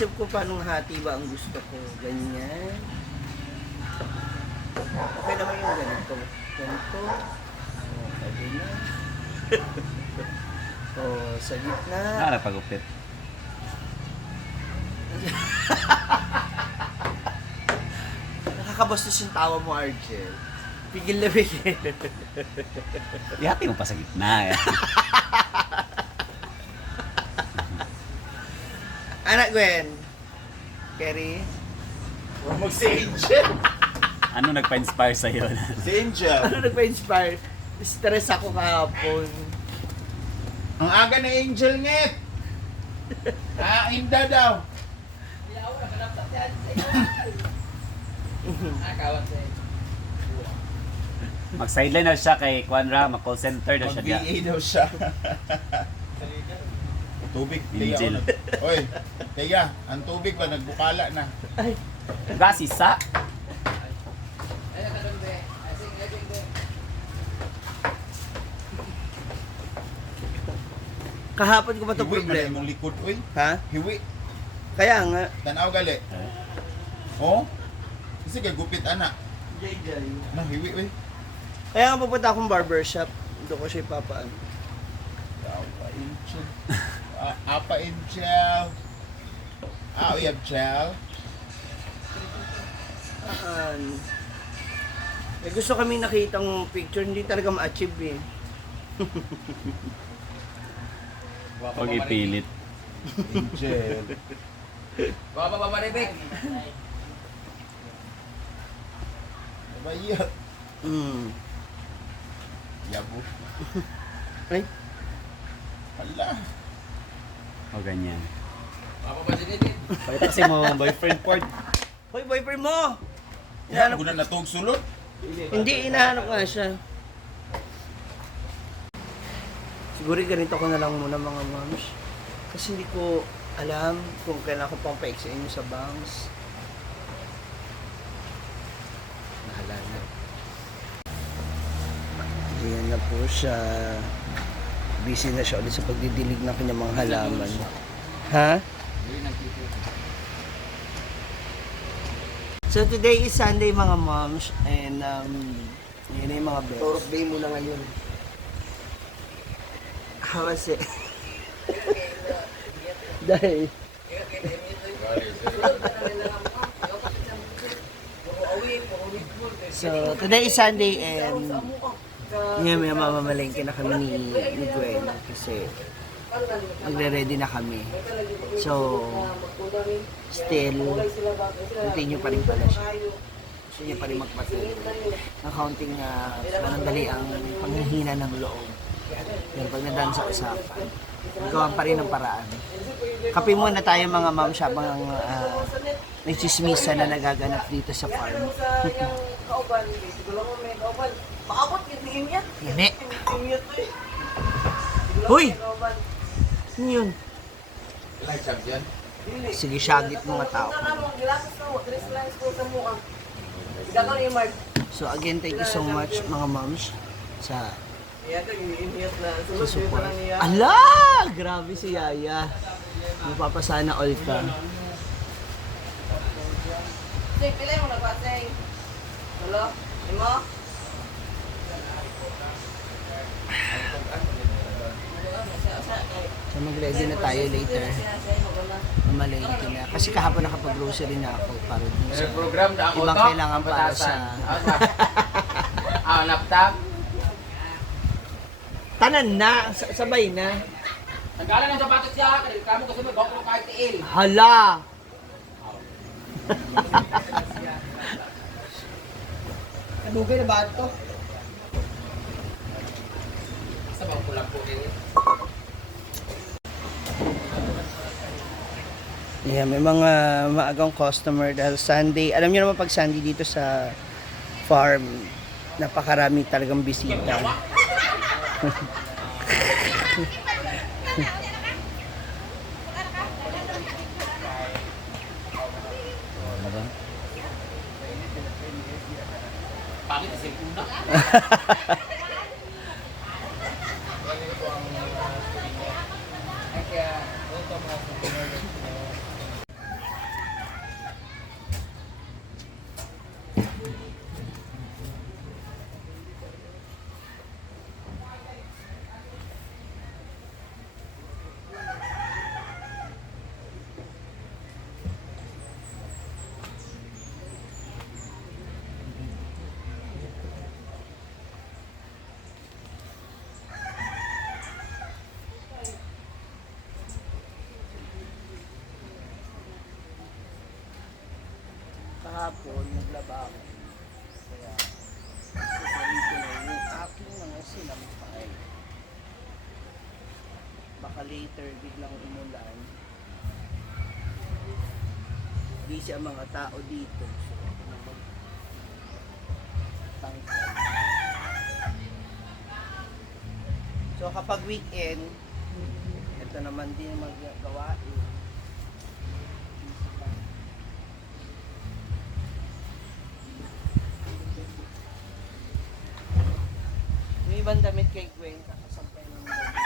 nag-iisip ko paano hati ba ang gusto ko. Ganyan. Okay naman yung ganito. Ganito. Oh, pwede na. Oh, sa gitna. Napagupit. Nakakabastos yung tawa mo, Argel. Pigil na pigil. Ihati mo pa sa gitna. Anak Gwen. Kerry. Huwag mag-si Angel. Ano nagpa-inspire sa'yo? Si Angel. Ano nagpa-inspire? Stress ako kahapon. Ang aga na Angel nget. Inda daw. Mag-sideline na siya kay Kwanra, mag-call center na siya. Mag-VA daw siya. Tubig. Angel. Oy, kaya, ang tubig ba nagbukala na? Ay, Gasisa. kahapon ko pa ito Hiwi man problema. imong likod, oy. Ha? Hiwi. Kaya nga. Tanaw gali. Oh? Kasi kay gupit anak. Jay. Nah, hiwi, oy. Kaya nga pupunta akong barbershop. Doon ko siya ipapaan. Apa Angel? Apa Angel? We have gel. Eh, gusto kami nakitang picture, hindi talaga ma-achieve eh. Huwag ipilit. Angel. Baka pa maribig. Bayot. Yabo. Ay, Hala. O ganyan. Baka pa sinidin. Pakita kasi mo, boyfriend Ford. hoy boyfriend mo! Yan, kung na natog sulod. Hindi, inahanap nga siya. Siguro ganito ko na lang muna mga moms. Kasi hindi ko alam kung kailan ko pang pa-explain nyo sa banks. Nahala na. Ayan na po siya. Busy na siya ulit sa pagdidilig ng kanyang mga halaman. Ha? So today is Sunday mga moms and yun na yung mga bets. Thursday muna ngayon. How was it? Dahil so today is Sunday and may mamamalengke na kami ni Gwen kasi magre-ready na kami. So still continue pa rin pala siya. Gusto niya pa rin magpatuloy. Ang counting manandali ang panghihina ng loob. Yan, pag nadaan sa usapan, gawan pa rin ang paraan. Kape muna tayo mga ma'am siya habang may chismisa na nagaganap dito sa farm. Yane. Hoy! Ano yun? Like champion. Sige, syagit mga tao. So again, thank you so much mga moms sa support. Ala! Grabe si Yaya. Mapapasana all ka. Sing, pilay mo na ba, Sing? Hello? Imo? So mag-ready na tayo later. Mamalengke na. Kasi kahapon nakapag-grocery na ako para dun sa Program na ako ibang to. kailangan para sa... Laptop. Tanan na! Sabay na! Nagkala ng sapatos siya. Kamu kasi may baklo kahit tiil. Hala! Kanugay na ba ito? Sa bang pulang po din. Yeah, may mga maagang customer dahil Sunday. Alam niyo naman pag Sunday dito sa farm, napakarami talagang bisita. Pangit kasi una. kahapon naglaba ako. Kaya susulit ko na yung aking mga sinampay. Baka later biglang umulan. Busy ang mga tao dito. So, ako na magtangkal. So kapag weekend, ito naman din maggawain. Yung ibang damit kay Gwen, kakasampay ng damit.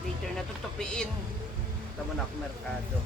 Later na tutupiin. Tama na ako merkado.